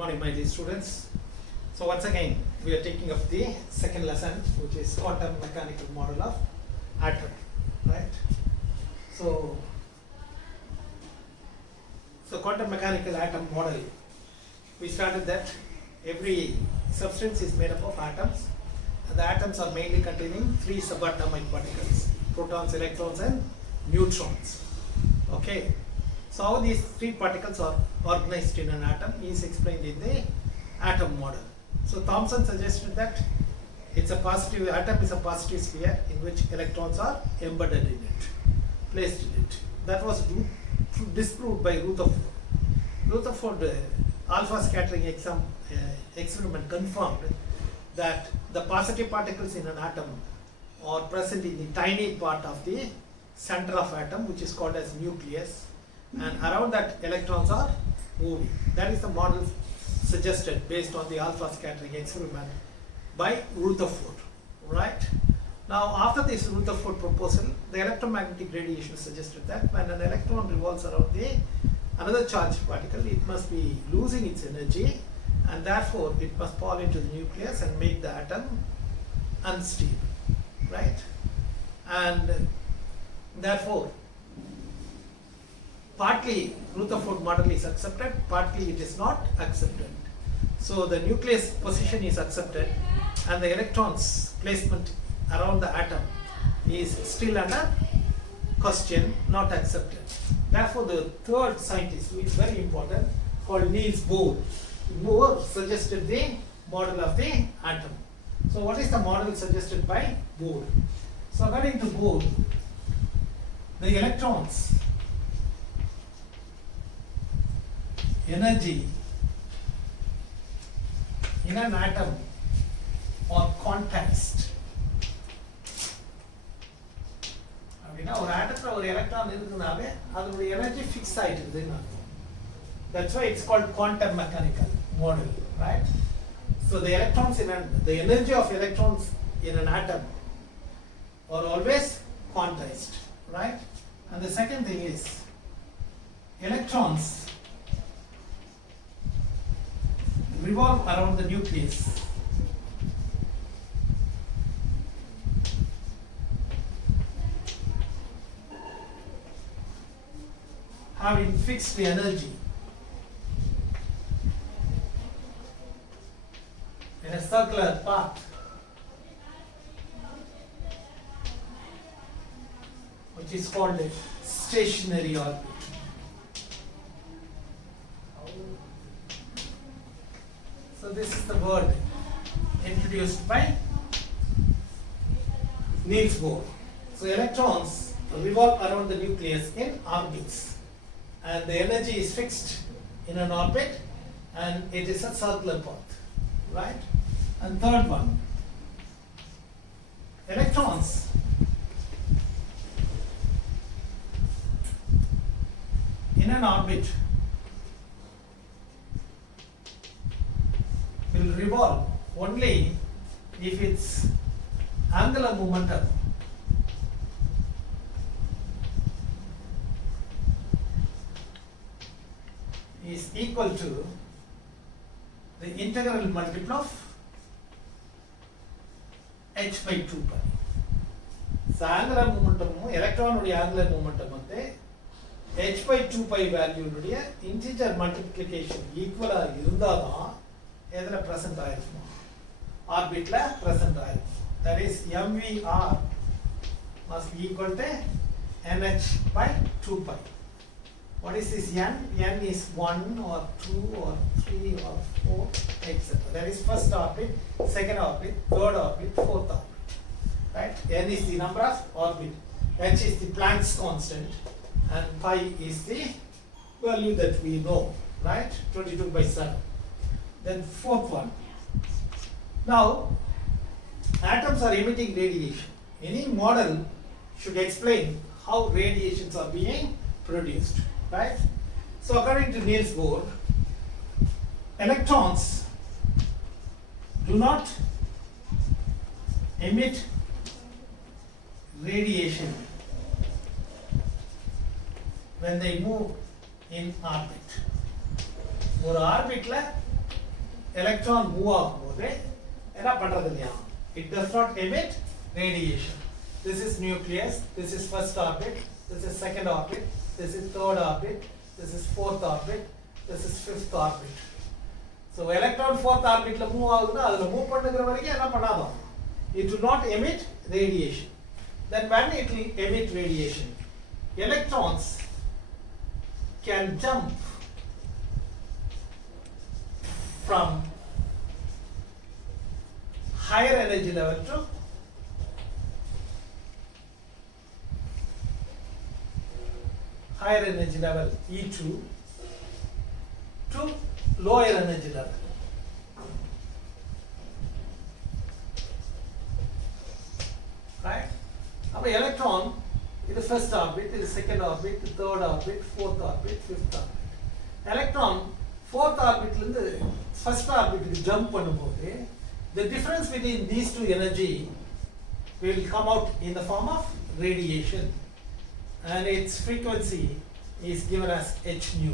morning, my dear students. So once again, we are taking up the second lesson, which is quantum mechanical model of atom, right? So quantum mechanical atom model, we started that every substance is made up of atoms, and the atoms are mainly containing three subatomic particles: protons, electrons, and neutrons. Okay. So how these three particles are organized in an atom is explained in the atom model. So Thomson suggested that it's a positive atom is a positive sphere in which electrons are embedded in it, placed in it. That was disproved by Rutherford. Rutherford alpha scattering experiment confirmed that the positive particles in an atom are present in the tiny part of the center of atom, which is called as nucleus, and around that electrons are moving. That is the model suggested based on the alpha scattering experiment by Rutherford, right? Now after this Rutherford proposal, the electromagnetic radiation suggested that when an electron revolves around another charged particle, it must be losing its energy, and therefore it must fall into the nucleus and make the atom unstable, right? And therefore partly Rutherford model is accepted, partly it is not accepted. So the nucleus position is accepted and the electrons placement around the atom is still under question, not accepted. Therefore the third scientist, who is very important, called Niels Bohr. Bohr suggested the model of the atom. So what is the model suggested by Bohr? So according to Bohr, the electrons energy in an atom or quantized. அப்படின்னா ஒரு ஆட்டத்துல ஒரு electron இருக்குனாவே அதோட energy fix ஆயிட்டுதுன்னு அர்த்தம். That's why it's called quantum mechanical model, right? So the energy of electrons in an atom are always quantized, right? And the second thing is electrons revolve around the nucleus. Having fixed energy in a circular path, which is called a stationary orbit. So this is the word introduced by Niels Bohr. So electrons revolve around the nucleus in orbits, and the energy is fixed in an orbit, and it is a circular path, right? And third one, electrons in an orbit will revolve only if its angular momentum is equal to the integral multiple of h by 2 pi. So angular momentum, electron udiya angular momentum வந்து h by 2 pi value உடைய integer multiplication equal ஆ இருந்தாதான் எதுல present ஆயிருக்கும், orbitல present ஆயிருக்கும். That is mvr must be equal to nh by 2 pi. What is this n? N is 1 or 2 or 3 or 4, etc. That is first orbit, second orbit, third orbit, fourth orbit, right? N is the number of orbit, h is the Planck's constant, and pi is the value that we know, right? 22 by 7. Then fourth one. Now atoms are emitting radiation. Any model should explain how radiations are being produced, right? So according to Niels Bohr, electrons do not emit radiation when they move in orbit. ஒரு ஆர்பிட்ல electron move ஆகும்போது என்ன பண்றது இல்லையா, it does not emit radiation. This is nucleus, this is first orbit, this is second orbit, this is third orbit, this is fourth orbit, this is fifth orbit. So electron fourth orbit la move ஆகுதுன்னா அதுல move பண்ணுகிற வரைக்கும் என்ன பண்ணாதான், it will not emit radiation. Then when it will emit radiation, electrons can jump from higher energy level to higher energy level E2 to lower energy level. Right? Now electron in the first orbit, in the second orbit, the third orbit, fourth orbit, fifth orbit. Electron fourth orbit linde first orbit ku jump பண்ணும்போது the difference between these two energy will come out in the form of radiation, and its frequency is given as h nu,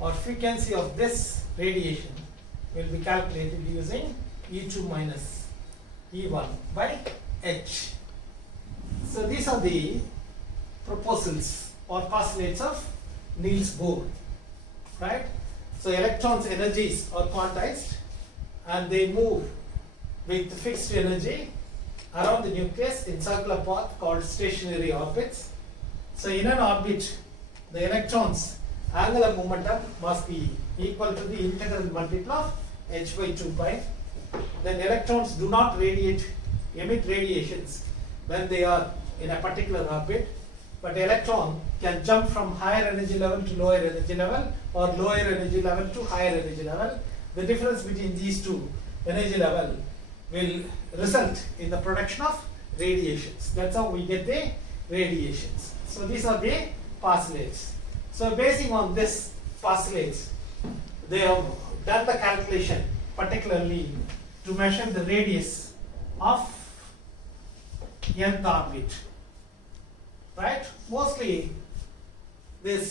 or frequency of this radiation will be calculated using E2 minus E1 by h. So these are the proposals or postulates of Niels Bohr, right? So electrons' energies are quantized and they move with fixed energy around the nucleus in circular path called stationary orbits. So in an orbit, the electrons' angular momentum must be equal to the integral multiple of h by 2 pi. Then electrons do not emit radiations when they are in a particular orbit, but electron can jump from higher energy level to lower energy level, or lower energy level to higher energy level. The difference between these two energy level will result in the production of radiations. That's how we get the radiations. So these are the postulates. So basing on this postulates, they have done the calculation particularly to measure the radius of nth orbit. Right? Mostly this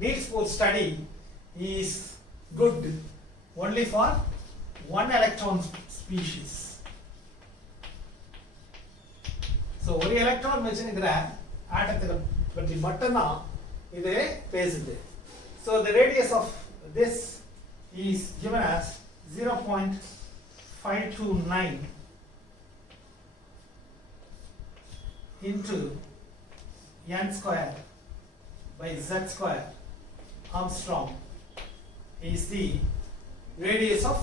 Niels Bohr study is good only for one electron species. So ஒரு electron வச்சிருக்கிற ஆட்டத்தை பற்றி மட்டும்தான் இது பேசுது. So the radius of this is given as 0.529 into n square by z square Armstrong is the radius of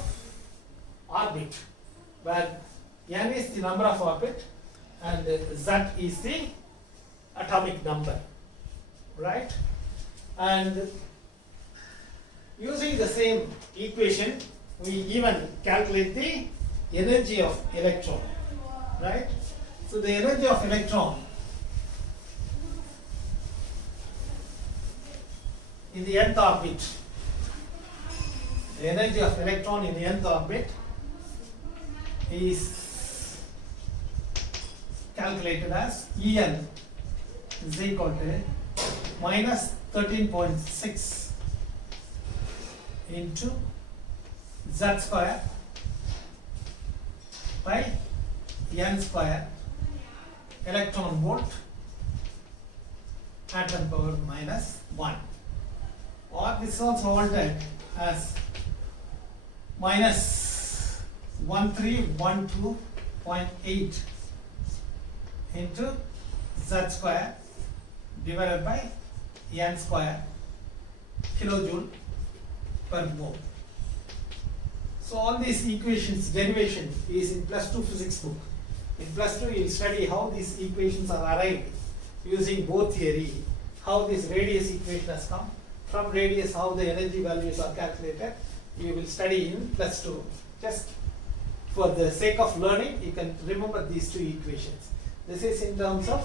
orbit, where n is the number of orbit and z is the atomic number, right? And using the same equation, we even calculate the energy of electron, right? So the energy of electron in the nth orbit, the energy of electron in the nth orbit is calculated as En is equal to minus 13.6 into z square by n square electron volt atom power minus 1, or this is also altered as minus 1312.8 into z square divided by n square kilojoule per mole. So all these equations derivation is in +2 physics book. In +2 you will study how these equations are arrived using Bohr theory, how this radius equation has come, from radius how the energy values are calculated. You will study in +2. Just for the sake of learning, you can remember these two equations. This is in terms of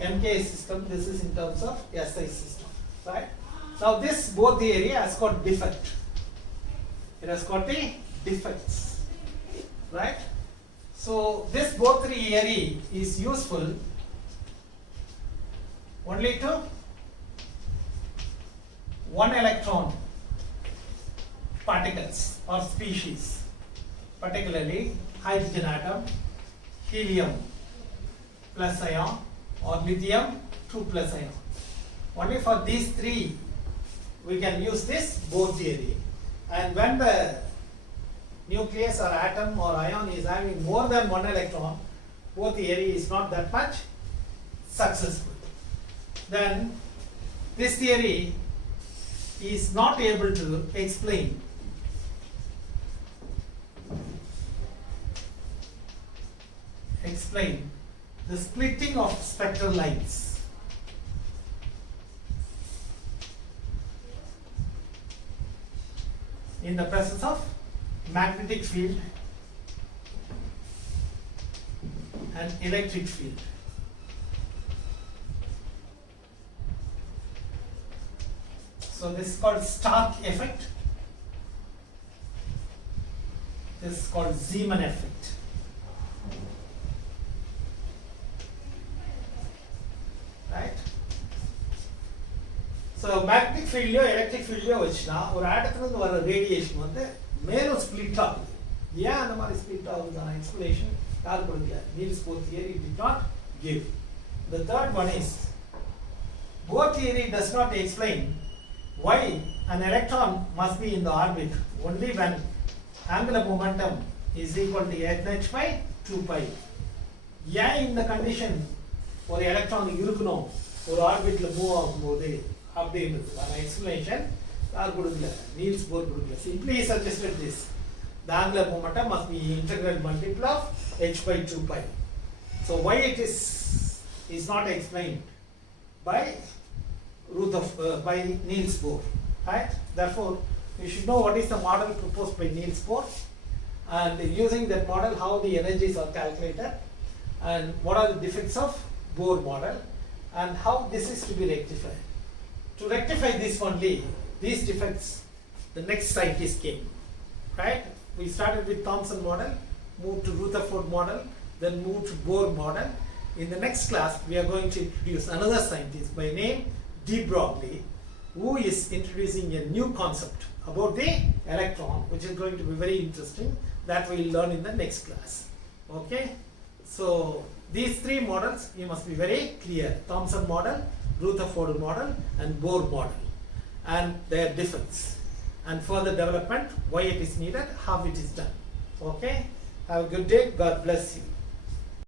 MK system, this is in terms of SI system, right? Now this Bohr theory has got defect. It has got the defects, right? So this Bohr theory is useful only to one electron particles or species, particularly hydrogen atom, helium plus ion, or lithium 2 plus ion. Only for these three we can use this Bohr theory. And when the nucleus or atom or ion is having more than one electron, Bohr theory is not that much successful. Then this theory is not able to explain the splitting of spectral lines. In the presence of magnetic field and electric field. So this is called Stark effect. This is called Zeeman effect. Right? So magnetic field electric field வச்சுனா ஒரு ஆட்டத்துல இருந்து வர radiation வந்து மேலும் split ஆகுது. ஏன் அந்த மாதிரி ஸ்ப்ளிட் ஆகுதுக்கான எக்ஸ்பிளனேஷன் யார் கொடுக்கல? Niels Bohr theory did not give. The third one is Bohr theory does not explain why an electron must be in the orbit only when angular momentum is equal to nh by 2 pi. ஏன் இந்த condition ஒரு electron இருக்கணும் ஒரு ஆர்பிட்ல move ஆகும்போது அப்படின்றதுக்கான explanation யார் கொடுக்கல? Niels Bohr கொடுக்கல. Simply suggested this. The angular momentum must be integral multiple of h by 2 pi. So why it is not explained by by Niels Bohr, right? Therefore, we should know what is the model proposed by Niels Bohr, and using that model, how the energies are calculated, and what are the defects of Bohr model, and how this is to be rectified. To rectify this only, these defects, the next scientist came, right? We started with Thomson model, moved to Rutherford model, then moved to Bohr model. In the next class, we are going to introduce another scientist by name De Broglie, who is introducing a new concept about the electron, which is going to be very interesting. That we will learn in the next class. Okay? So these three models you must be very clear: Thomson model, Rutherford model, and Bohr model, and their defects, and further development, why it is needed, how it is done. Okay? Have a good day. God bless you.